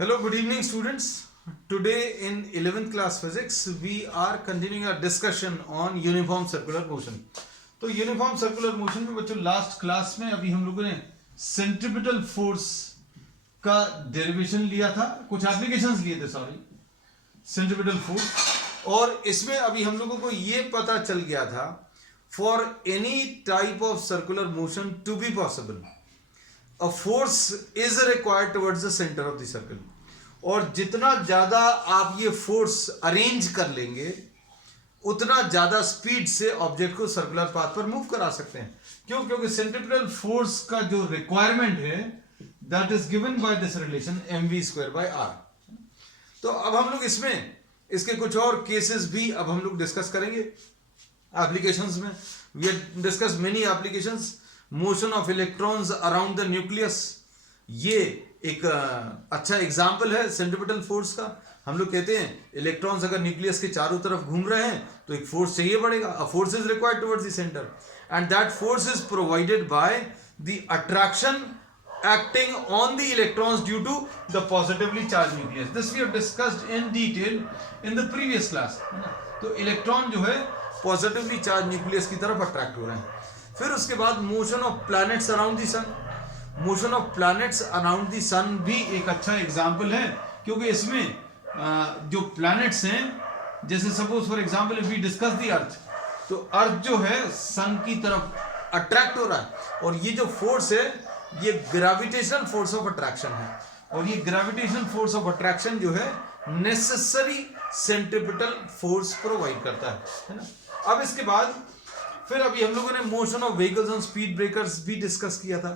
Hello, good evening, students. Today in 11th class physics, we are continuing our discussion on uniform circular motion. तो uniform circular motion में बच्चों last class में अभी हम लोगों ने सेंट्रीपिटल फोर्स का डेरिवेशन लिया था, कुछ एप्लीकेशंस लिए थे, सॉरी, सेंट्रीपिटल फोर्स। और इसमें अभी हम लोगों को ये पता चल गया था for any type of circular motion to be possible a force is required towards the center of the circle. और जितना ज्यादा आप ये फोर्स अरेंज कर लेंगे उतना ज्यादा स्पीड से ऑब्जेक्ट को सर्कुलर पाथ पर मूव करा सकते हैं। क्यों? क्योंकि सेंट्रीपिटल फोर्स का जो रिक्वायरमेंट है that is given by this relation mv²/r। तो अब हम लोग इसमें इसके कुछ और केसेस भी अब हम लोग डिस्कस करेंगे एप्लीकेशंस में। We have discuss many applications. Motion of electrons around the nucleus, ये एक अच्छा एग्जाम्पल है सेंट्रीपिटल फोर्स का। हम लोग कहते हैं इलेक्ट्रॉन्स अगर न्यूक्लियस के चारों तरफ घूम रहे हैं तो एक फोर्स चाहिए पड़ेगा। A force is required towards the centre and that force is provided by the attraction acting on the electrons due to the positively charged nucleus. This we have discussed in detail in the previous class. तो electron जो है positively charge nucleus की तरफ attract हो रहे हैं। फिर उसके बाद motion of planets around the sun. Motion of planets around the sun भी एक अच्छा एग्जांपल है, क्योंकि इसमें जो प्लैनेट्स हैं, जैसे suppose for example if we discuss the earth, तो अर्थ जो है सन की तरफ अट्रैक्ट हो रहा है और ये जो फोर्स है ये ग्रेविटेशनल फोर्स ऑफ अट्रैक्शन है। और ये ग्रेविटेशनल फोर्स ऑफ अट्रैक्शन जो है नेसेसरी सेंट्रीपिटल फोर्स प्रोवाइड करता है ना। अब इसके बाद फिर अभी हम लोगों ने motion of vehicles on speed breakers भी डिस्कस किया था।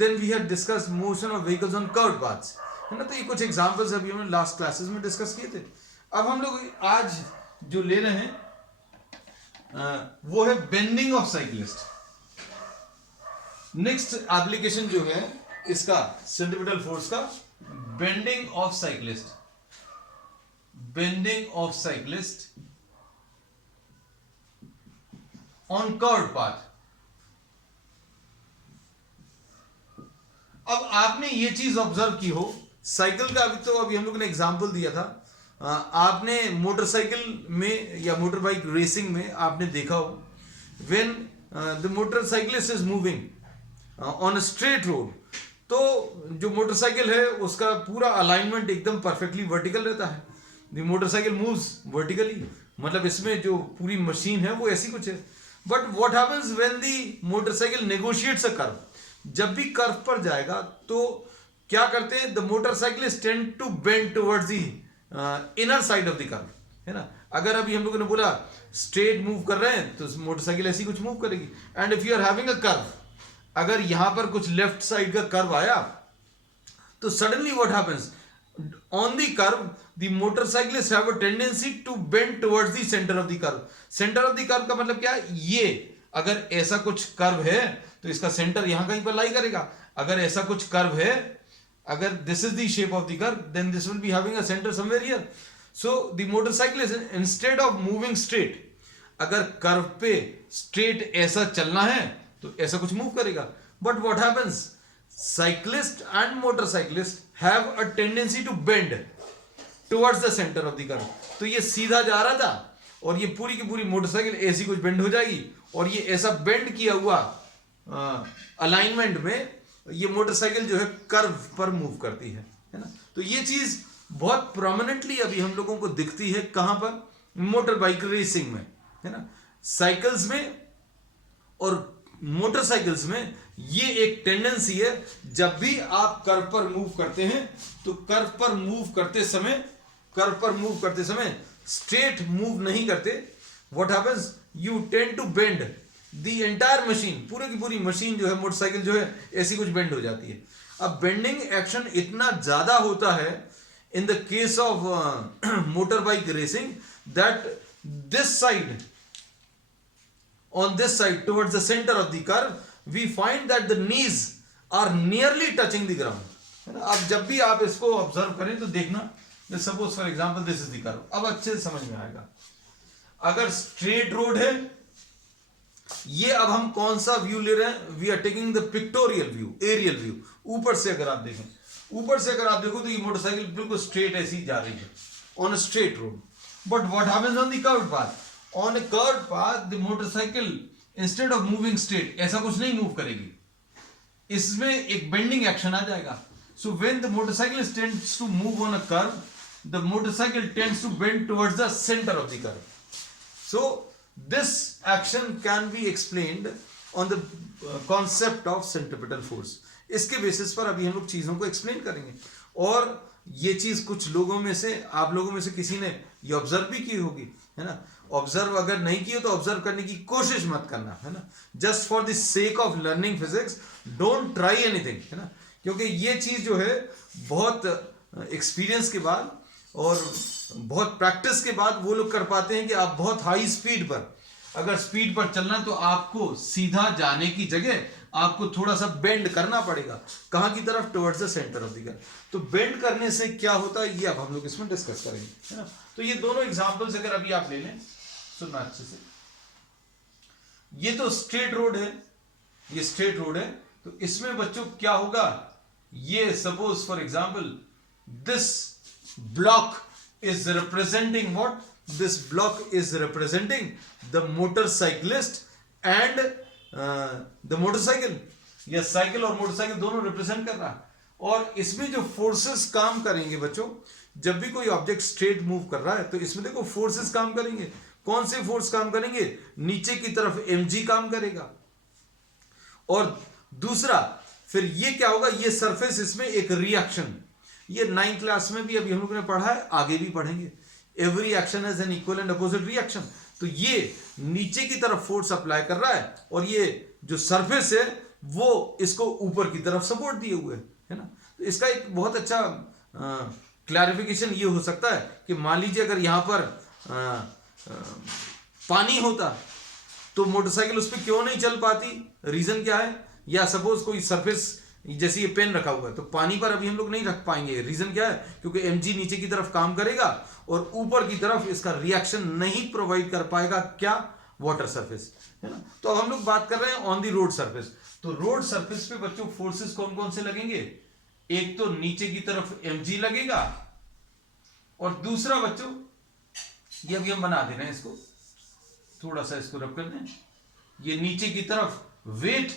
Then we have discuss motion of vehicles on curved paths, है ना। तो ये कुछ एग्जांपल्स अभी हमने लास्ट क्लासेस में डिस्कस किए थे। अब हम लोग आज जो ले रहे हैं वो है bending of cyclist. Next application जो है इसका सेंट्रीपिटल फोर्स का, bending of cyclist. Bending of cyclist on curved path. अब आपने ये चीज ऑब्जर्व की हो, साइकिल का अभी हम लोगों ने एग्जांपल दिया था। आपने मोटरसाइकिल में या मोटर बाइक रेसिंग में आपने देखा हो when the motorcyclist is moving on a straight road, तो जो मोटरसाइकिल है उसका पूरा अलाइनमेंट एकदम परफेक्टली वर्टिकल रहता है। द मोटरसाइकिल मूव्स वर्टिकली, मतलब इसमें जो पूरी मशीन है वो ऐसी कुछ है। But what happens when the motorcycle negotiates a curve, जब भी कर्व पर जाएगा तो क्या करते हैं, the motorcyclist tend to bend towards the inner side of the curve, है ना। अगर अभी हम लोगों ने बोला स्ट्रेट मूव कर रहे हैं तो मोटरसाइकिल ऐसी कुछ मूव करेगी। And if you are having a curve, अगर यहां पर कुछ लेफ्ट साइड का कर्व आया तो suddenly what happens on the curve the motorcyclist have a tendency to bend towards the centre of the curve. Centre of the curve का मतलब क्या है, ये अगर ऐसा कुछ कर्व है तो इसका सेंटर यहां कहीं पर लाई करेगा। अगर ऐसा कुछ कर्व है, अगर this is the shape of the curve, then this will be having a centre somewhere here. So the motorcyclist instead of moving straight, अगर कर्व पे स्ट्रेट ऐसा चलना है तो ऐसा कुछ मूव करेगा। But what happens, cyclist and motorcyclist have a tendency to bend towards the centre of the curve. तो ये सीधा जा रहा था और ये पूरी की पूरी मोटरसाइकिल ऐसी कुछ बेंड हो जाएगी और ये ऐसा बेंड किया हुआ अलाइनमेंट में ये मोटरसाइकिल जो है कर्व पर मूव करती है ना। तो ये चीज बहुत प्रोमिनेंटली अभी हम लोगों को दिखती है कहां पर, मोटर बाइक रेसिंग में, है ना। साइकिल्स में और मोटरसाइकिल्स में ये एक टेंडेंसी है, जब भी आप कर्व पर मूव करते हैं तो कर्व पर मूव करते समय स्ट्रेट मूव नहीं करते। What happens, you tend to bend the entire machine, पूरे की पूरी मशीन जो है, मोटरसाइकिल जो है ऐसी कुछ बेंड हो जाती है। अब बेंडिंग एक्शन इतना ज्यादा होता है in the case of motor bike racing that this side, on this side towards the center of the curve, we find that the knees are nearly touching the ground, है ना। अब जब भी आप इसको ऑब्जर्व करें तो देखना, suppose for example this is the curve. अब अच्छे से समझ में आएगा, अगर स्ट्रेट रोड है, ये अब हम कौन सा व्यू ले रहे हैं, we are taking the pictorial view, aerial view, ऊपर से अगर आप देखें ऊपर से अगर आप देखो तो ये मोटरसाइकिल बिल्कुल स्ट्रेट ऐसी जा रही है on a straight road, but what happens on the curved path, on a curved path the motorcycle instead of moving straight ऐसा कुछ नहीं मूव करेगी, इसमें एक बेंडिंग एक्शन आ जाएगा. So when the motorcycle tends to move on a curve, the motorcycle tends to bend towards the centre of the curve. So this action can be explained on the concept of centripetal force. इसके basis पर अभी हम लोग चीजों को explain करेंगे. और ये चीज कुछ लोगों में से, आप लोगों में से किसी ने ये ऑब्जर्व भी की होगी, है ना. ऑब्जर्व अगर नहीं की हो तो ऑब्जर्व करने की कोशिश मत करना, है ना. Just for the sake of learning physics don't try anything, है ना. क्योंकि ये चीज जो है बहुत एक्सपीरियंस के बाद और बहुत प्रैक्टिस के बाद वो लोग कर पाते हैं कि आप बहुत हाई स्पीड पर, अगर स्पीड पर चलना तो आपको सीधा जाने की जगह आपको थोड़ा सा बेंड करना पड़ेगा. कहां की तरफ? Towards the centre of the curve. तो बेंड करने से क्या होता है ये अब हम लोग इसमें डिस्कस करेंगे, है ना. तो ये दोनों एग्जांपल्स अगर अभी आप ले लें, सुनना अच्छे से. ये तो स्ट्रेट रोड है, ये स्ट्रेट रोड है. तो इसमें बच्चों क्या होगा, ये suppose for example this block is representing what, this block is representing the motorcyclist and the motorcycle. यह साइकिल और मोटरसाइकिल दोनों रिप्रेजेंट कर रहा है. और इसमें जो फोर्सेस काम करेंगे बच्चों, जब भी कोई ऑब्जेक्ट स्ट्रेट मूव कर रहा है तो इसमें देखो फोर्सेस काम करेंगे. कौन से फोर्स काम करेंगे? नीचे की तरफ mg काम करेगा. और दूसरा फिर ये क्या होगा, ये सरफेस, इसमें एक रिएक्शन, ये 9th क्लास में भी अभी हम लोगों ने पढ़ा है, आगे भी पढ़ेंगे. Every action has an equal and opposite reaction. तो ये नीचे की तरफ फोर्स अप्लाई कर रहा है और ये जो सरफेस है वो इसको ऊपर की तरफ सपोर्ट दिए हुए है ना. तो इसका एक बहुत अच्छा क्लैरिफिकेशन ये हो सकता है कि मान लीजिए अगर यहां पर पानी होता तो मोटरसाइकिल उस पर क्यों नहीं चल पाती, रीजन क्या है. या सपोज कोई सरफेस जैसे ये पेन रखा हुआ है तो पानी पर अभी हम लोग नहीं रख पाएंगे, रीजन क्या है, क्योंकि mg नीचे की तरफ काम करेगा और ऊपर की तरफ इसका रिएक्शन नहीं प्रोवाइड कर पाएगा, क्या, वाटर सरफेस, है ना. तो अब हम लोग बात कर रहे हैं ऑन दी रोड सरफेस. तो रोड सरफेस पे बच्चों फोर्सेस कौन कौन से लगेंगे, एक तो नीचे की तरफ mg लगेगा और दूसरा बच्चों ये अभी हम बना दे रहे हैं, इसको थोड़ा सा इसको रब कर दें, ये नीचे की तरफ weight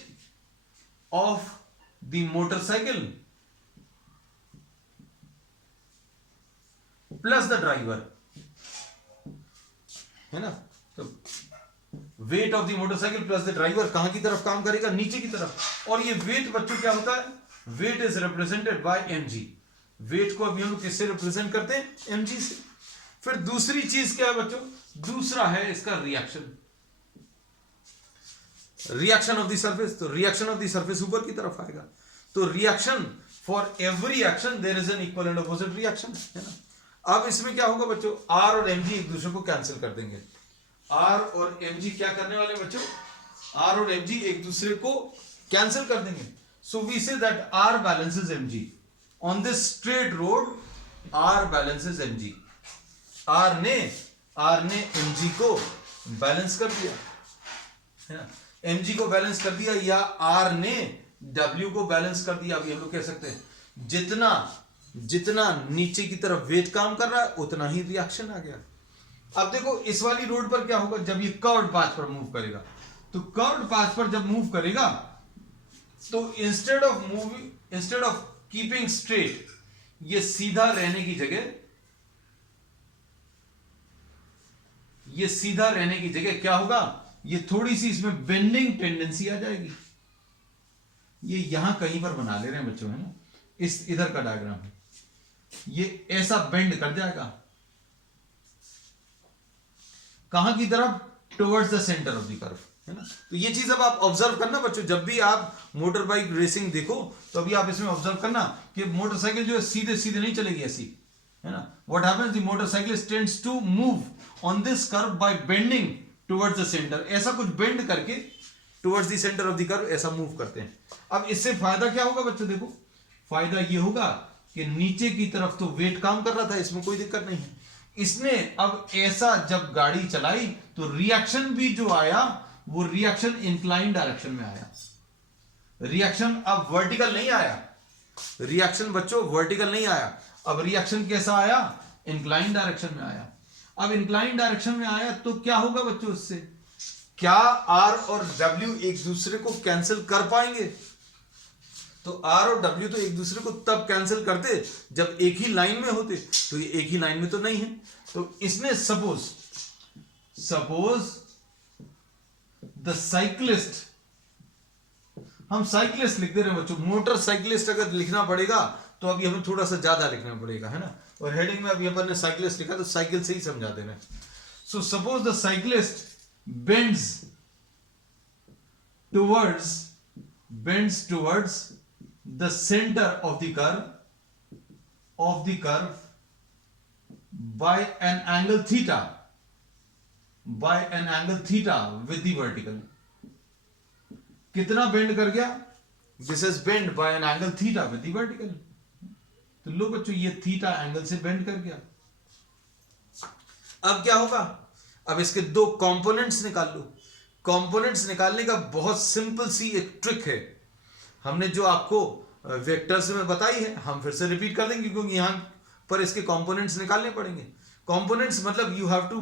of the motorcycle plus the driver, है ना. तो weight of the motorcycle plus the driver कहां की तरफ काम करेगा, नीचे की तरफ. और ये वेट बच्चों क्या होता है, weight is represented by mg. Weight को अभी हम लोग किससे रिप्रेजेंट करते हैं, mg से. फिर दूसरी चीज क्या है बच्चों, दूसरा है इसका reaction, reaction of the surface. तो रिएक्शन ऑफ द सरफेस ऊपर की तरफ आएगा. तो reaction for every action there is an equal and opposite reaction, है ना. अब इसमें क्या होगा बच्चों, R और mg एक दूसरे को कैंसिल कर देंगे. R और mg क्या करने वाले बच्चों, R और mg एक दूसरे को कैंसिल कर देंगे. So we say that R balances mg on this straight road. R balances mg. R ने mg को बैलेंस कर दिया, है ना. mg को बैलेंस कर दिया या R ने W को बैलेंस कर दिया. अभी हम लोग कह सकते हैं जितना नीचे की तरफ वेट काम कर रहा है उतना ही रिएक्शन आ गया. अब देखो इस वाली रोड पर क्या होगा, जब ये कर्व्ड पाथ पर मूव करेगा, तो कर्व्ड पाथ पर जब मूव करेगा तो इंस्टेड ऑफ कीपिंग स्ट्रेट, ये सीधा रहने की जगह क्या होगा, ये थोड़ी सी इसमें बेंडिंग टेंडेंसी आ जाएगी. ये यहां कहीं पर बना ले रहे हैं बच्चों, है ना, इस इधर का डायग्राम है, ये ऐसा बेंड कर जाएगा कहां की तरफ, towards the centre of the curve, है ना. तो ये चीज अब आप ऑब्जर्व करना बच्चों, जब भी आप मोटर बाइक रेसिंग देखो तो अभी आप इसमें ऑब्जर्व करना कि मोटरसाइकिल जो है सीधे सीधे नहीं चलेगी ऐसी, है ना. What happens, the motorcycle tends to move on this curve by bending towards the centre. ऐसा कुछ बेंड करके towards the centre of the curve ऐसा मूव करते हैं. अब इससे फायदा क्या होगा बच्चों, देखो फायदा ये होगा कि नीचे की तरफ तो वेट काम कर रहा था, इसमें कोई दिक्कत नहीं है. इसने अब ऐसा जब गाड़ी चलाई तो रिएक्शन भी जो आया वो रिएक्शन इंक्लाइन डायरेक्शन में आया. रिएक्शन अब वर्टिकल नहीं आया, रिएक्शन बच्चों वर्टिकल नहीं आया, अब रिएक्शन कैसा आया, इंक्लाइन डायरेक्शन में आया। अब इंक्लाइन डायरेक्शन में आया तो क्या होगा बच्चों, इससे क्या आर और डब्ल्यू एक दूसरे को कैंसिल कर पाएंगे? तो आर और डब्ल्यू तो एक दूसरे को तब कैंसिल करते जब एक ही लाइन में होते, तो ये एक ही लाइन में तो नहीं है। तो इसने सपोज द साइक्लिस्ट, हम साइक्लिस्ट लिखते रहे बच्चों, मोटर साइक्लिस्ट अगर लिखना पड़ेगा तो अभी हमें थोड़ा सा ज्यादा लिखना पड़ेगा, है ना। और हेडिंग में अभी अपन ने साइक्लिस्ट लिखा तो साइकिल से ही समझा देना। So suppose the cyclist bends towards the center of the curve by an angle theta with the vertical. कितना बेंड कर गया? This is bend by an angle theta with the vertical. तो लो बच्चों ये थीटा एंगल से bend कर गया। अब क्या होगा, अब इसके दो कंपोनेंट्स निकाल लो। कंपोनेंट्स निकालने का बहुत सिंपल सी एक ट्रिक है, हमने जो आपको वेक्टर्स में बताई है, हम फिर से रिपीट कर देंगे क्योंकि यहां पर इसके कंपोनेंट्स निकालने पड़ेंगे। कंपोनेंट्स मतलब you have to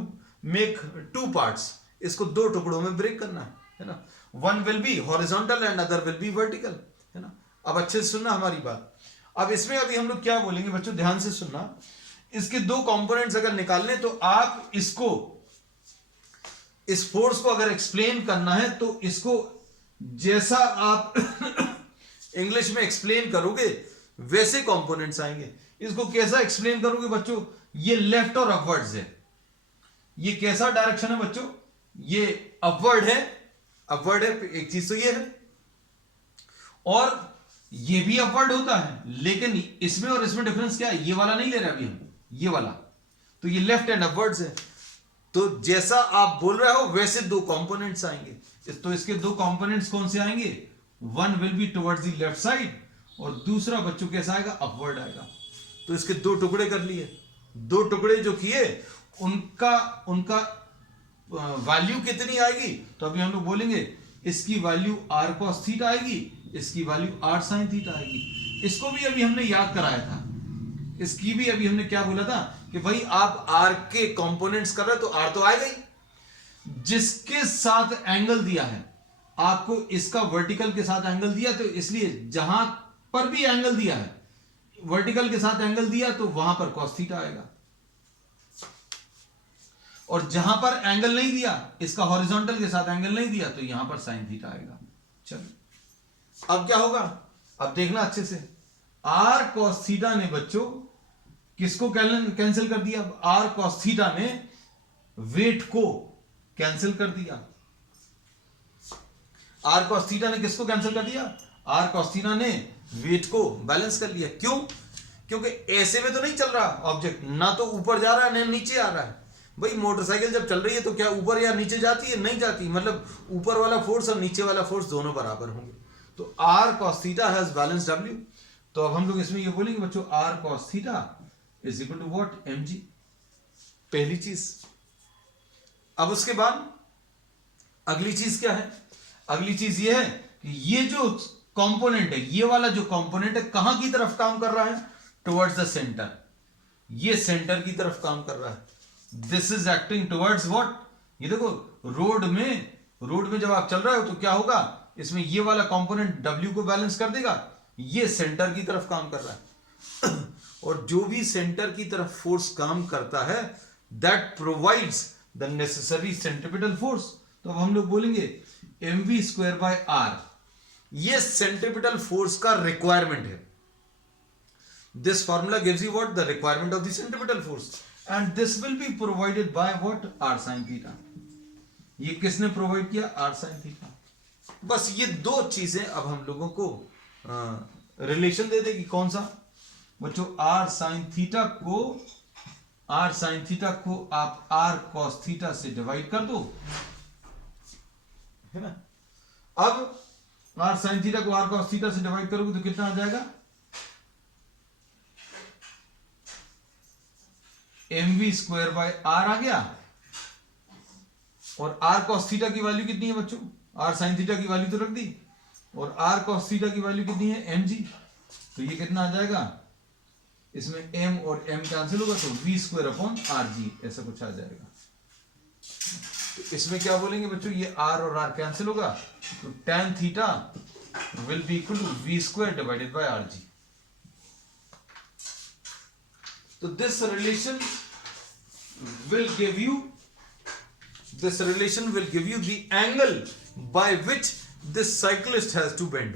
make two parts, इसको दो टुकड़ों में ब्रेक करना है ना। One will be horizontal and other will be vertical, है ना। अब अच्छे से सुनना हमारी बात। अब इसमें अभी हम लोग क्या बोलेंगे बच्चों, ध्यान से सुनना। इसके दो कंपोनेंट्स अगर निकालने तो आप इसको, इस फोर्स को अगर एक्सप्लेन करना है तो इसको जैसा आप इंग्लिश में एक्सप्लेन करोगे वैसे कंपोनेंट्स आएंगे। इसको कैसा एक्सप्लेन करोगे बच्चों, ये लेफ्ट और अपवर्ड्स है। ये कैसा डायरेक्शन है बच्चों, ये अपवर्ड है, अपवर्ड है, एक चीज तो ये है, और ये भी अपवर्ड होता है, लेकिन इसमें और इसमें डिफरेंस क्या है, ये वाला नहीं ले रहे अभी हम, ये वाला, तो ये लेफ्ट एंड अपवर्ड्स है। तो जैसा आप बोल रहे हो वैसे दो कंपोनेंट्स आएंगे। तो इसके दो कंपोनेंट्स कौन से आएंगे, one will be towards the left side और दूसरा बच्चों कैसा आएगा, अपवर्ड आएगा। तो इसके दो टुकड़े कर लिए, दो टुकड़े जो किए उनका वैल्यू कितनी आएगी, तो अभी हम लोग बोलेंगे इसकी वैल्यू r cos थीटा आएगी, इसकी वैल्यू r sin थीटा आएगी। इसको भी अभी हमने याद कराया था, इसकी भी अभी हमने क्या बोला था कि भाई आप r के कंपोनेंट्स कर रहे हो तो r तो आएगा ही। जिसके साथ एंगल दिया है आपको, इसका वर्टिकल के साथ एंगल दिया, तो इसलिए जहां पर भी एंगल दिया है, वर्टिकल के साथ एंगल दिया तो वहां पर cos थीटा आएगा, और जहां पर एंगल नहीं दिया, इसका हॉरिजॉन्टल के साथ एंगल नहीं दिया, तो यहां पर sin थीटा आएगा। चलो अब क्या होगा, अब देखना अच्छे से। r cos थीटा ने बच्चों किसको कैंसिल कर दिया, r cos थीटा ने वेट को कैंसिल कर दिया। r cos थीटा ने किसको कैंसिल कर दिया, r cos थीटा ने वेट को बैलेंस कर लिया। क्यों, क्योंकि ऐसे में तो नहीं चल रहा ऑब्जेक्ट, ना तो ऊपर जा रहा है ना नीचे आ रहा है। भाई मोटरसाइकिल जब चल रही है तो क्या ऊपर या नीचे जाती है, नहीं जाती, मतलब ऊपर वाला फोर्स और नीचे वाला फोर्स दोनों बराबर होंगे। तो r cos theta has balance w। तो अब हम लोग इसमें ये बोलेंगे बच्चों r cos theta is equal to what, mg, पहली चीज। अब उसके बाद अगली चीज क्या है, अगली चीज ये है कि ये जो कंपोनेंट है, ये वाला जो कंपोनेंट है कहां की तरफ काम कर रहा है, टुवर्ड्स द सेंटर, ये सेंटर की तरफ काम कर रहा है। This is acting towards what, ये देखो रोड में जब आप चल रहे हो तो क्या होगा, इसमें ये वाला कंपोनेंट W को बैलेंस कर देगा, ये सेंटर की तरफ काम कर रहा है और जो भी सेंटर की तरफ फोर्स काम करता है that provides the necessary centripetal force. तो अब हम लोग बोलेंगे mv स्क्वायर बाय r, ये सेंट्रिपिटल फोर्स का रिक्वायरमेंट है। This formula gives you what, the requirement of the centripetal force, and this will be provided by what, r sin theta. ये किसने प्रोवाइड किया, r sin थीटा। बस ये दो चीजें अब हम लोगों को रिलेशन दे देगी। कौन सा बच्चों, r sin थीटा को आप r cos थीटा से डिवाइड कर दो, है ना। अब r sin थीटा को r cos थीटा से डिवाइड करोगे तो कितना आ जाएगा, mv स्क्वायर बाय r आ गया, और r cos थीटा की वैल्यू कितनी है बच्चों, r sin थीटा की वैल्यू तो रख दी, और r cos थीटा की वैल्यू कितनी है, mg। तो ये कितना आ जाएगा, इसमें m और m कैंसिल होगा तो v² अपॉन rg ऐसा कुछ आ जाएगा। तो इसमें क्या बोलेंगे बच्चों, ये r और r कैंसिल होगा तो tan theta will be equal to v² divided by rg। तो this relation will give you the angle by which this cyclist has to bend।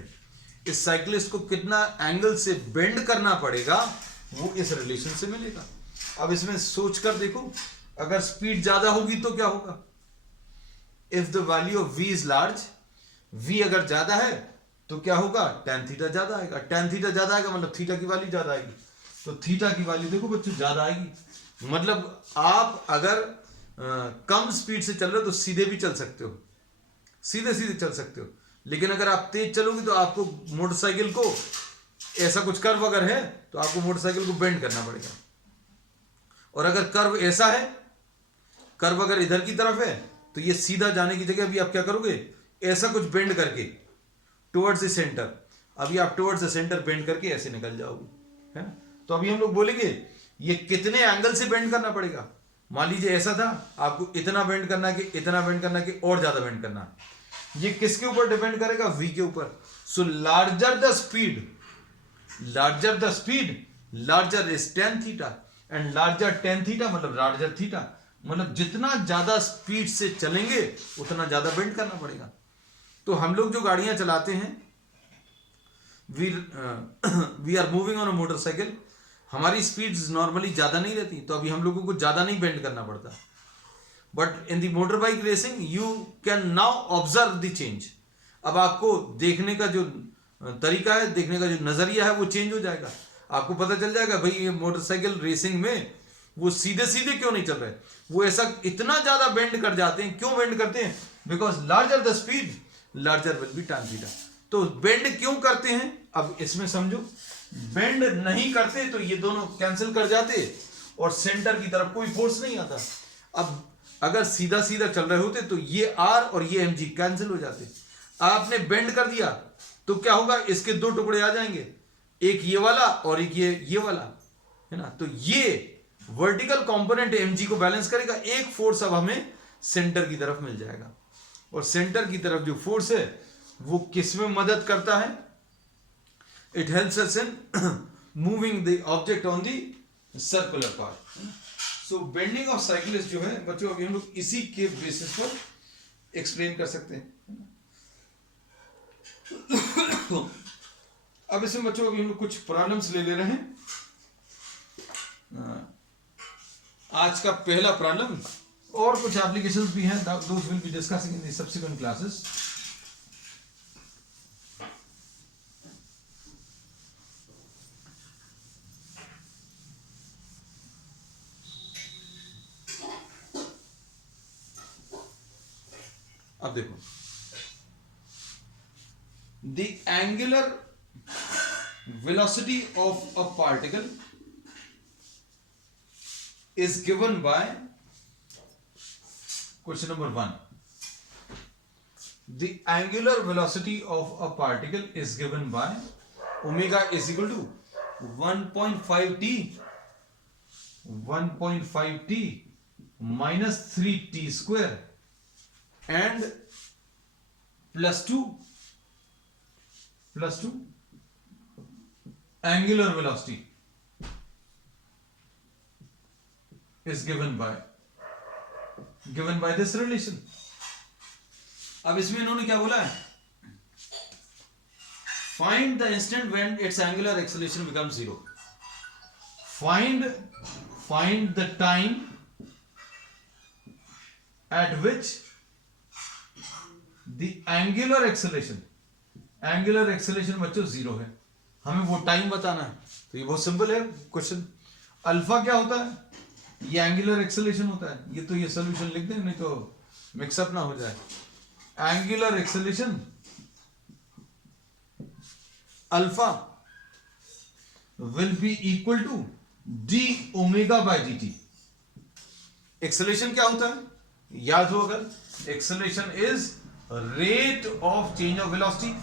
इस साइक्लिस्ट को कितना एंगल से बेंड करना पड़ेगा वो इस रिलेशन से मिलेगा। अब इसमें सोच कर देखो, अगर स्पीड ज्यादा होगी तो क्या होगा, if the value of v is large, v अगर ज्यादा है तो क्या होगा, tan थीटा ज्यादा आएगा। tan थीटा ज्यादा आएगा मतलब थीटा की वैल्यू ज्यादा आएगी, तो थीटा की वैल्यू देखो बच्चों ज्यादा आएगी। मतलब आप अगर कम स्पीड से चल रहे हो तो सीधे भी चल सकते हो, सीधे सीधे चल सकते हो, लेकिन अगर आप तेज चलोगे तो आपको मोटरसाइकिल को ऐसा कुछ कर्व अगर है तो आपको मोटरसाइकिल को बेंड करना पड़ेगा। और अगर कर्व ऐसा है, कर्व अगर इधर की तरफ है तो ये सीधा जाने की जगह अभी आप क्या करोगे, ऐसा कुछ बेंड करके टुवर्ड्स द सेंटर, अभी आप टुवर्ड्स द सेंटर बेंड करके ऐसे निकल जाओगे, है ना। तो अभी हम लोग बोलेंगे ये कितने एंगल से बेंड करना पड़ेगा। मान लीजिए ऐसा था, आपको इतना बेंड करना है कि इतना बेंड करना है कि और ज्यादा बेंड करना है। ये किसके ऊपर डिपेंड करेगा, v के ऊपर। So larger the speed larger is tan theta, and larger tan theta मतलब लार्जर थीटा, मतलब जितना ज्यादा स्पीड से चलेंगे उतना ज्यादा बेंड करना पड़ेगा। तो हम लोग जो गाड़ियां चलाते हैं, we are moving on a motorcycle, हमारी स्पीड नॉर्मली ज्यादा नहीं रहती, तो अभी हम लोगों को ज्यादा नहीं बेंड करना पड़ता। But in the motor bike racing you can now observe the change. अब आपको देखने का जो तरीका है, देखने का जो नजरिया है वो चेंज हो जाएगा। आपको पता चल जाएगा भाई ये मोटरसाइकिल रेसिंग में वो सीधे सीधे क्यों नहीं चल रहे, वो ऐसा इतना ज्यादा बेंड कर जाते हैं। क्यों बेंड करते हैं, because larger the speed larger will be tan theta. तो बेंड क्यों करते हैं, अब इसमें समझो। बेंड नहीं करते तो ये दोनों कैंसिल कर जाते और सेंटर की तरफ कोई फोर्स नहीं आता। अब अगर सीधा सीधा चल रहे होते तो ये r और ये mg कैंसिल हो जाते। आपने बेंड कर दिया तो क्या होगा, इसके दो टुकड़े आ जाएंगे, एक ये वाला और एक ये वाला, है ना। तो ये वर्टिकल कंपोनेंट mg को बैलेंस करेगा। एक फोर्स अब हमें सेंटर की तरफ मिल जाएगा, और सेंटर की तरफ जो फोर्स है वो किस में मदद करता है, it helps us in moving the object on the circular path. So bending of cyclist जो है बच्चों, अभी हम लोग इसी के बेसिस पर एक्सप्लेन कर सकते हैं। अब इसमें बच्चों अभी हम लोग कुछ प्रॉब्लम्स ले रहे हैं। आज का पहला प्रॉब्लम, और कुछ एप्लीकेशंस भी हैं, those will be discussing in the subsequent classes. अब देखो, the angular velocity of a particle is given by, question number 1, the angular velocity of a particle is given by omega is equal to 1.5t minus 3t square and plus 2 angular velocity is given by this relation। अब इसमें इन्होंने क्या बोला है, find the instant when its angular acceleration becomes 0, find the time at which the angular acceleration बच्चों 0 है, हमें वो टाइम बताना है। तो ये बहुत सिंपल है क्वेश्चन। अल्फा क्या होता है, ये एंगुलर एक्सेलरेशन होता है। ये तो ये सॉल्यूशन लिख दें, नहीं तो मिक्सअप ना हो जाए। Angular acceleration alpha will be equal to d omega by d t. Acceleration क्या होता है, याद हो अगर, acceleration is rate of change of velocity.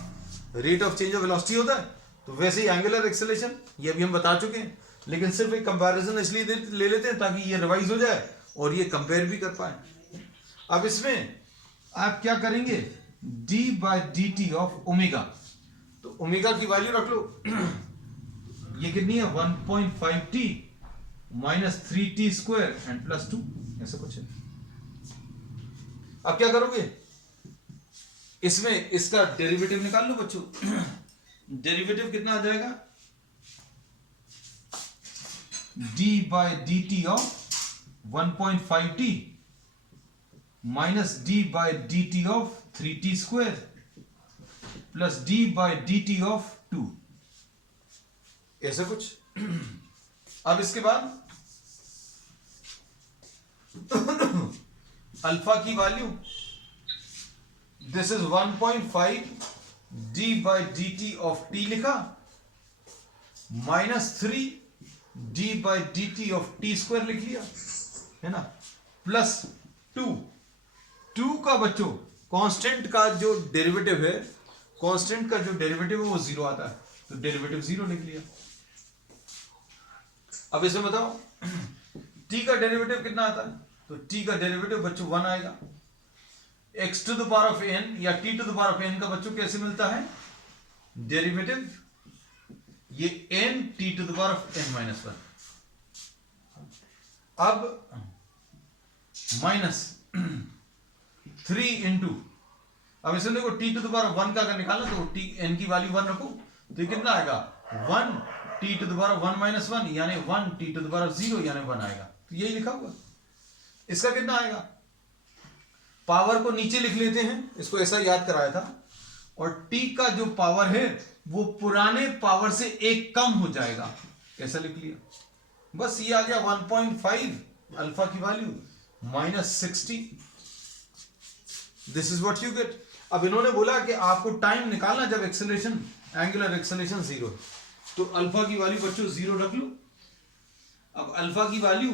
Rate of change of velocity होता है, तो वैसे ही एंगुलर एक्सेलरेशन ये अभी हम बता चुके हैं, लेकिन सिर्फ एक कंपैरिजन इसलिए ले लेते हैं ताकि ये रिवाइज हो जाए और ये कंपेयर भी कर पाए। अब इसमें आप क्या करेंगे, d by d t of omega, तो ओमेगा की वैल्यू रख लो ये कितनी है 1.5t minus 3t square and plus 2, ऐसा कुछ है। अब क्या करोगे, इसमें इसका डेरिवेटिव निकाल लो बच्चों। डेरिवेटिव कितना आ जाएगा, d by d t of 1.5t minus d by d t of 3t square plus d by d t of 2, ऐसा कुछ। अब इसके बाद अल्फा की value, this is 1.5 d by d t of t लिखा minus 3 d by d t of t square लिख लिया, है ना, प्लस 2 का बच्चों कांस्टेंट का जो डेरिवेटिव है, कांस्टेंट का जो डेरिवेटिव है वो 0 आता है, तो डेरिवेटिव 0 लिख लिया। अब इसमें बताओ t का डेरिवेटिव कितना आता है, तो t का डेरिवेटिव बच्चों 1 आएगा। x to the power of n या t to the power of n का बच्चों कैसे मिलता है डेरिवेटिव, ये n t to the power of n minus 1। अब माइनस 3 इंटू, अब इसमें देखो t to the power of 1 का अगर निकालना तो t n की वैल्यू 1 रखो, तो ये कितना आएगा 1 t to the power of 1 minus 1 यानी 1 t to the power of 0 यानी 1 आएगा, तो यही लिखा हुआ। इसका कितना आएगा, पावर को नीचे लिख लेते हैं, इसको ऐसा याद कराया था, और t का जो पावर है वो पुराने पावर से एक कम हो जाएगा, ऐसा लिख लिया। बस ये आ गया 1.5 अल्फा की value minus 60, this is what you get. अब इन्होंने बोला कि आपको टाइम निकालना जब एक्सेलरेशन, एंगुलर एक्सेलरेशन 0 है, तो अल्फा की वैल्यू बच्चों 0 रख लो। अब अल्फा की वैल्यू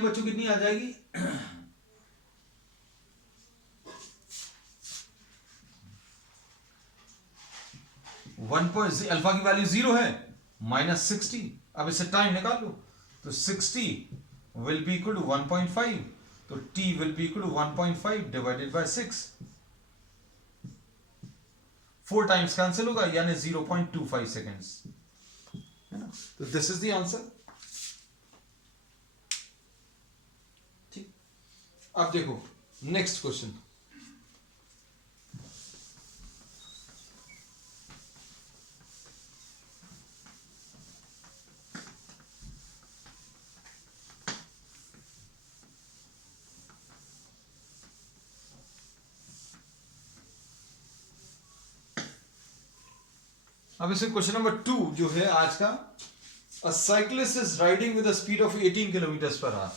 बच्चों कितनी आ जाएगी, 1. अल्फा की वैल्यू 0 है माइनस 60। अब इसे टाइम निकाल लो, तो 60 विल बी इक्वल टू 1.5, तो t will be equal to 1.5 divided by 6, 4 times cancel होगा यानी 0.25 सेकेंड्स, है ना, तो दिस इज द आंसर। ठीक, अब देखो नेक्स्ट क्वेश्चन। अब इसे क्वेश्चन नंबर 2 जो है आज का, अ cyclist is riding with a speed of 18 kilometre per hour.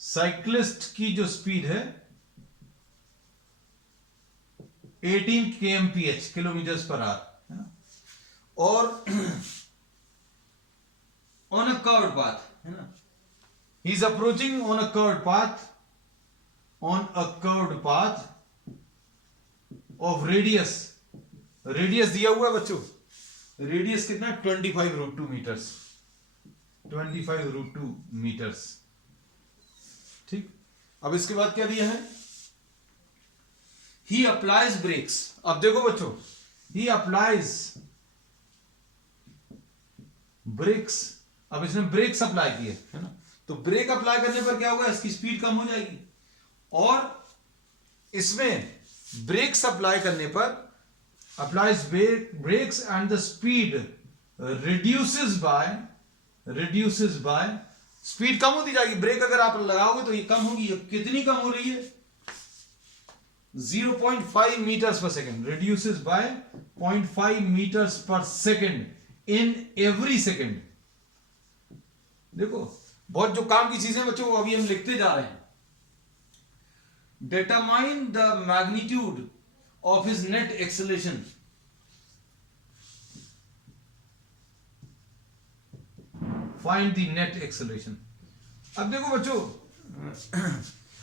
Cyclist की जो स्पीड है 18 kmph किलोमीटर पर आवर, है ना, और ऑन अ कर्व्ड पाथ, है ना, he is approaching on a curved path, on a curved path of radius, radius दिया हुआ है बच्चों, रेडियस कितना 25√2 मीटर्स, 25√2 मीटर्स। ठीक, अब इसके बाद क्या दिया है, ही अप्लाइज ब्रेक्स। अब देखो बच्चों, ही अप्लाइज ब्रेक्स, अब इसने ब्रेक्स अप्लाई किए, है ना, तो ब्रेक अप्लाई करने पर क्या होगा, इसकी स्पीड कम हो जाएगी, और इसमें ब्रेक्स अप्लाई करने पर applies brakes and the speed reduces by speed कम होती जाएगी। ब्रेक अगर आप लगाओगे तो ये कम होगी, कितनी कम हो रही है 0.5 metres per second, reduces by 0.5 metres per second in every second. देखो बहुत जो काम की चीजें बच्चों अभी हम लिखते जा रहे हैं। determine the magnitude of his net acceleration, find the net acceleration। अब देखो बच्चों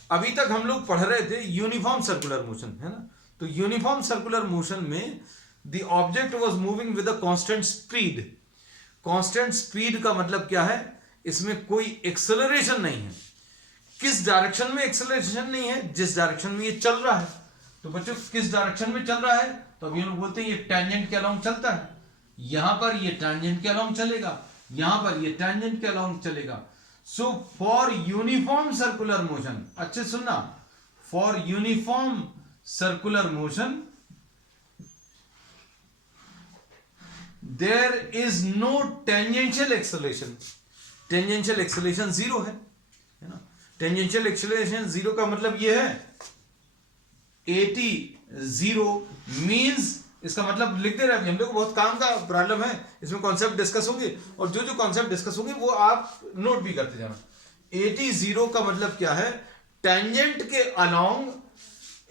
अभी तक हम लोग पढ़ रहे थे यूनिफॉर्म सर्कुलर मोशन, है ना। तो यूनिफॉर्म सर्कुलर मोशन में the object was moving with a constant speed. Constant speed का मतलब क्या है, इसमें कोई एक्सेलरेशन नहीं है। किस डायरेक्शन में एक्सेलरेशन नहीं है, जिस डायरेक्शन में ये चल रहा है। तो बच्चों किस डायरेक्शन में चल रहा है, तो अभी हम लोग बोलते हैं ये टेंजेंट के अलोंग चलता है। यहां पर ये टेंजेंट के अलोंग चलेगा, यहां पर ये टेंजेंट के अलोंग चलेगा। So for uniform circular motion, अच्छे सुनना, for uniform circular motion there is no tangential acceleration. Tangential acceleration zero है ना। टेंजेंशियल एक्सेलरेशन जीरो का मतलब ये है AT जीरो मींस, इसका मतलब लिख दे रहे हैं हम लोग, बहुत काम का प्रॉब्लम है, इसमें कॉन्सेप्ट डिस्कस होंगे और जो जो कॉन्सेप्ट डिस्कस होंगे वो आप नोट भी करते जाना। AT जीरो का मतलब क्या है, टेंजेंट के along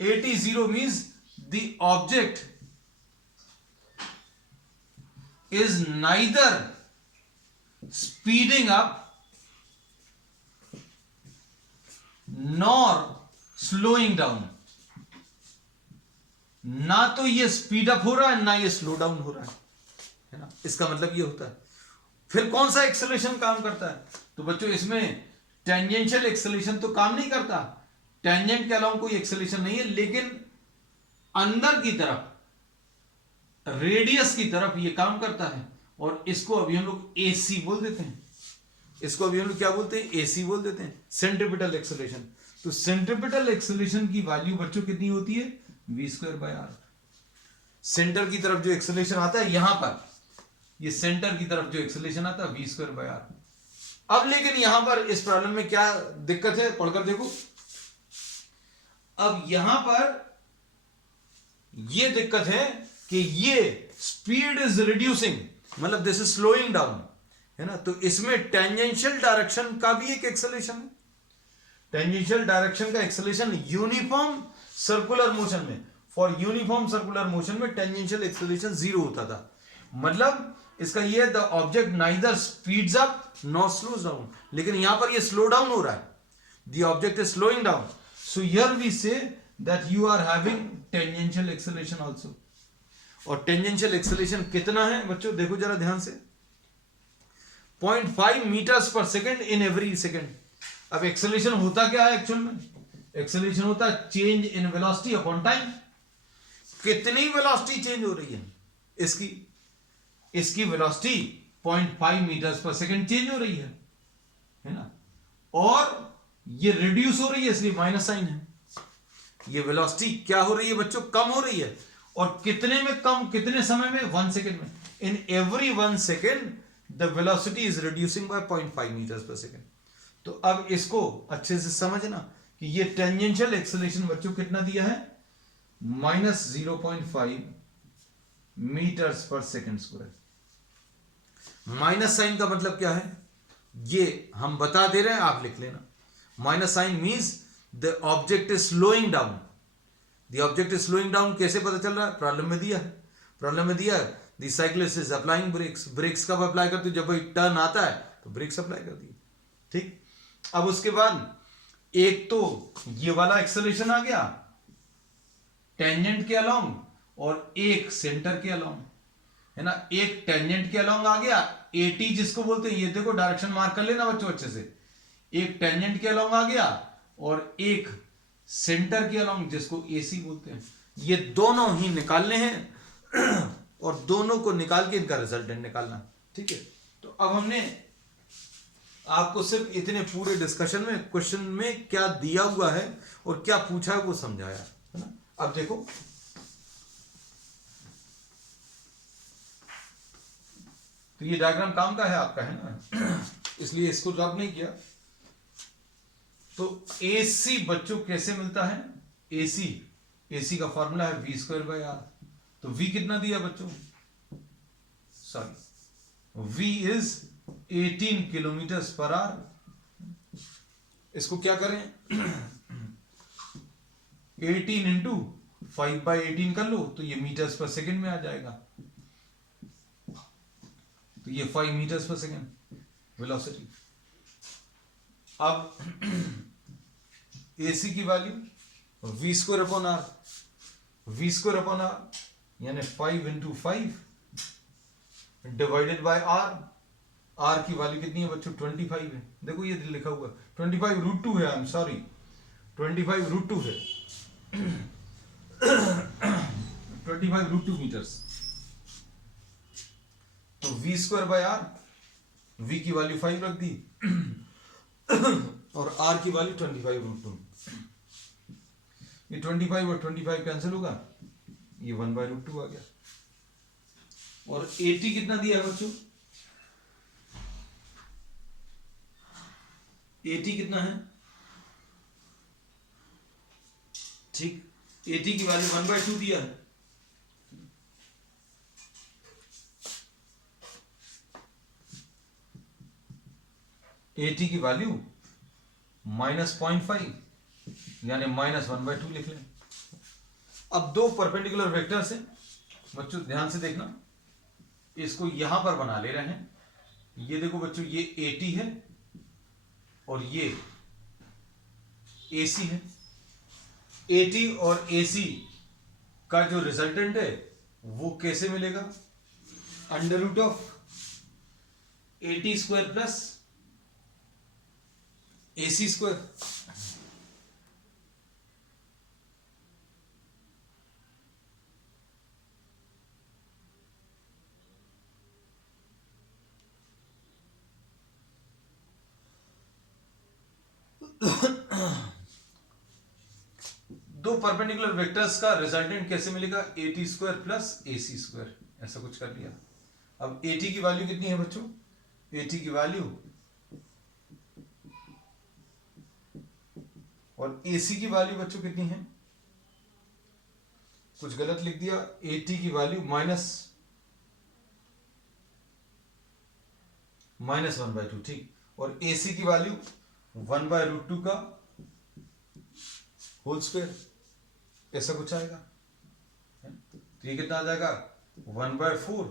AT zero means the object is neither speeding up nor slowing down. ना तो ये स्पीड अप हो रहा है, ना ये स्लो डाउन हो रहा है ना। इसका मतलब ये होता है। फिर कौन सा एक्सेलरेशन काम करता है, तो बच्चों इसमें टेंजेंशियल एक्सेलरेशन तो काम नहीं करता। टेंजेंट के अलावा कोई एक्सेलरेशन नहीं है, लेकिन अंदर की तरफ, रेडियस की तरफ ये काम करता है। और इसको अभी हम लोग AC बोल देते हैं। इसको अभी हम लोग क्या बोलते हैं, AC बोल देते हैं, सेंट्रीपिटल एक्सेलरेशन। तो सेंट्रीपिटल एक्सेलरेशन की वैल्यू बच्चों कितनी होती है, v²/r। सेंटर की तरफ जो एक्सेलरेशन आता है, यहां पर ये सेंटर की तरफ जो एक्सेलरेशन आता है v²/r। अब लेकिन यहां पर इस प्रॉब्लम में क्या दिक्कत है, पढ़कर देखो। अब यहां पर ये दिक्कत है कि ये स्पीड इज रिड्यूसिंग, मतलब दिस इज स्लोइंग डाउन, है ना। तो इसमें टेंजेंशियल डायरेक्शन का भी एक एक्सेलरेशन है। टेंजेंशियल डायरेक्शन का एक्सेलरेशन यूनिफॉर्म सर्कुलर मोशन में, फॉर यूनिफॉर्म सर्कुलर मोशन में टेंजेंशियल एक्सेलरेशन जीरो होता था। मतलब इसका ये, the object neither speeds up nor slows down. लेकिन यहां पर ये स्लो डाउन हो रहा है, the object is slowing down. So here we say that you are having tangential acceleration also. और टेंजेंशियल एक्सेलरेशन कितना है बच्चों, देखो जरा ध्यान से, 0.5 metres per second in every second. अब एक्सेलरेशन होता क्या है एक्चुअल में, एक्सेलरेशन होता है change in velocity upon time. कितनी वेलोसिटी चेंज हो रही है इसकी, इसकी velocity 0.5 metres per second change हो रही है ना। और ये रिड्यूस हो रही है, इसलिए माइनस साइन है। ये वेलोसिटी क्या हो रही है बच्चों, कम हो रही है। और कितने में कम, कितने समय में, 1 सेकेंड में। In every 1 second the velocity is reducing by 0.5 metres per second. तो अब इसको अच्छे से समझना कि ये टेंजेंशियल एक्सेलरेशन बच्चों कितना दिया है, -0.5 metres per second square. Minus sign का मतलब क्या है, ये हम बता दे रहे हैं, आप लिख लेना। Minus sign means the object is slowing down. The object is slowing down कैसे पता चल रहा है, प्रॉब्लम में दिया है। प्रॉब्लम में दिया है the cyclist is applying brakes. Brakes कब अप्लाई करते हो, जब भाई टर्न आता है तो ब्रेक्स अप्लाई कर दिए, ठीक। अब उसके बाद एक तो ये वाला एक्सेलरेशन आ गया टेंजेंट के अलोंग, और एक सेंटर के अलोंग, है ना। एक टेंजेंट के अलोंग आ गया, AT जिसको बोलते हैं, ये देखो डायरेक्शन मार्क कर लेना बच्चों अच्छे से। एक टेंजेंट के अलोंग आ गया और एक सेंटर के अलोंग जिसको AC बोलते हैं। ये दोनों ही निकालने हैं और दोनों को निकाल के इनका रिजल्टेंट निकालना, ठीक है। तो अब हमने आपको सिर्फ इतने पूरे डिस्कशन में क्वेश्चन में क्या दिया हुआ है और क्या पूछा है वो समझाया, है ना। अब देखो तो ये डायग्राम काम का है आपका, है ना, इसलिए इसको रब नहीं किया। तो AC बच्चों कैसे मिलता है, AC का फॉर्मूला है v²/r। तो v कितना दिया बच्चों, sorry, v is 18 kilometres per hour. इसको क्या करें 18 इंटू 5/18 कर लो तो ये मीटर्स पर सेकेंड में आ जाएगा। तो ये 5 मीटर्स पर सेकेंड वेलोसिटी। अब AC की value v square upon r, v square upon r यानी 5 into 5 divided by r। r की वैल्यू कितनी है बच्चों? 25 है। देखो ये लिखा हुआ 25 रूट 2 है, आई एम सॉरी 25 रूट 2 है 25 रूट 2 मीटर्स। तो v square by r, v की वैल्यू 5 रख दी और r की वैल्यू 25 रूट 2। ये 25 और 25 कैंसिल होगा, ये 1 बाय रूट 2 आ गया। और 80 कितना दिया है बच्चों? 80 कितना है? ठीक, 80 की वैल्यू 1 बाय 2 दिया है। एटी की वैल्यू -0.5 यानी -1/2 लिख लें। अब दो परपेंडिकुलर वेक्टर्स हैं बच्चों, ध्यान से देखना, इसको यहां पर बना ले रहे हैं। ये देखो बच्चों, ये एटी है और ये एसी है। एटी और एसी का जो रिजल्टेंट है वो कैसे मिलेगा? Under root of AT square plus AC square. दो परपेंडिकुलर वेक्टर्स का रिजल्टेंट कैसे मिलेगा? AT square plus AC square, ऐसा कुछ कर लिया। अब AT की वैल्यू कितनी है बच्चों? AT की वैल्यू और AC की वैल्यू बच्चों कितनी है? कुछ गलत लिख दिया। AT की वैल्यू -1/2, ठीक। और AC की वैल्यू 1/√2 का होल स्क्वायर, ऐसा कुछ आएगा। तो ये कितना आ जाएगा? 1/4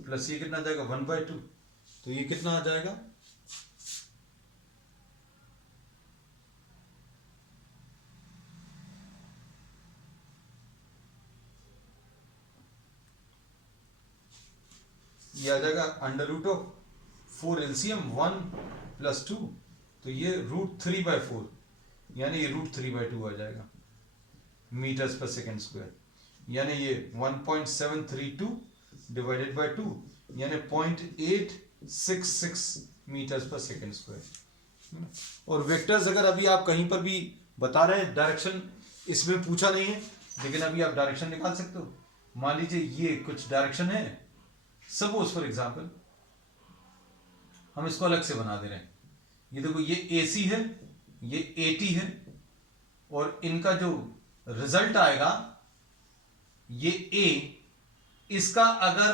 प्लस ये कितना आ जाएगा? 1/2। तो ये कितना आ जाएगा? ये आ जाएगा अंडर रूट ऑफ 4 एलसीएम 1 + 2, तो ये √3/4 यानी ये √3/2 आ जाएगा मीटर्स पर सेकेंड स्क्वायर, यानी ये 1.732 डिवाइडेड बाय 2 यानी 0.866 मीटर्स पर सेकेंड स्क्वायर। और वेक्टर्स अगर अभी आप कहीं पर भी बता रहे हैं, डायरेक्शन इसमें पूछा नहीं है, लेकिन अभी आप डायरेक्शन निकाल सकते हो। मान लीजिए ये कुछ डायरेक्शन है, सपोज फॉर एग्जाम्पल हम इसको अलग से बना दे रहे हैं। ये देखो, ये AC है, ये AT है, और इनका जो रिजल्ट आएगा ये A, इसका अगर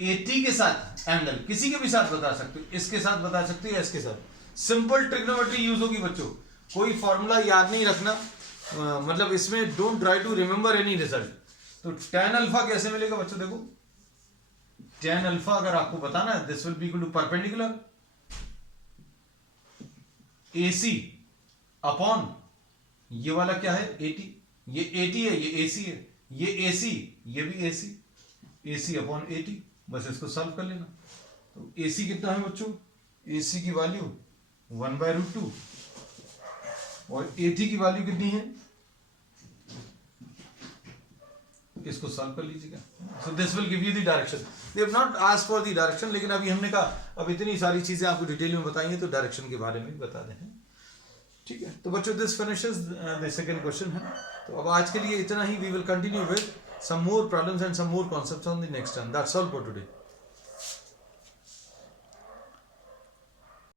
AT के साथ एंगल किसी के भी साथ बता सकते हो, इसके साथ बता सकते हो या इसके साथ। सिंपल ट्रिग्नोमेट्री यूज होगी बच्चों, कोई फॉर्मूला याद नहीं रखना, मतलब इसमें don't try to remember any result. तो tan अल्फा कैसे मिलेगा बच्चों? देखो, tan अल्फा अगर आपको बताना है, this will be equal to perpendicular AC upon ये वाला क्या है? AT। ये AT है, ये AC है, ये AC, ये भी AC अपॉन AT। बस इसको सॉल्व कर लेना। तो AC कितना है बच्चों? AC की वैल्यू 1/√2 और AT की वैल्यू कितनी है? इसको सॉल्व कर लीजिएगा। So this will give you the direction. They have not asked for the direction, लेकिन अभी हमने कहा अब इतनी सारी चीजें आपको डिटेल में बताएंगे तो डायरेक्शन के बारे में बता दें। ठीक है, तो बच्चों this finishes the second question है। तो अब आज के लिए इतना ही। We will continue with some more problems and some more concepts on the next time. That's all for today.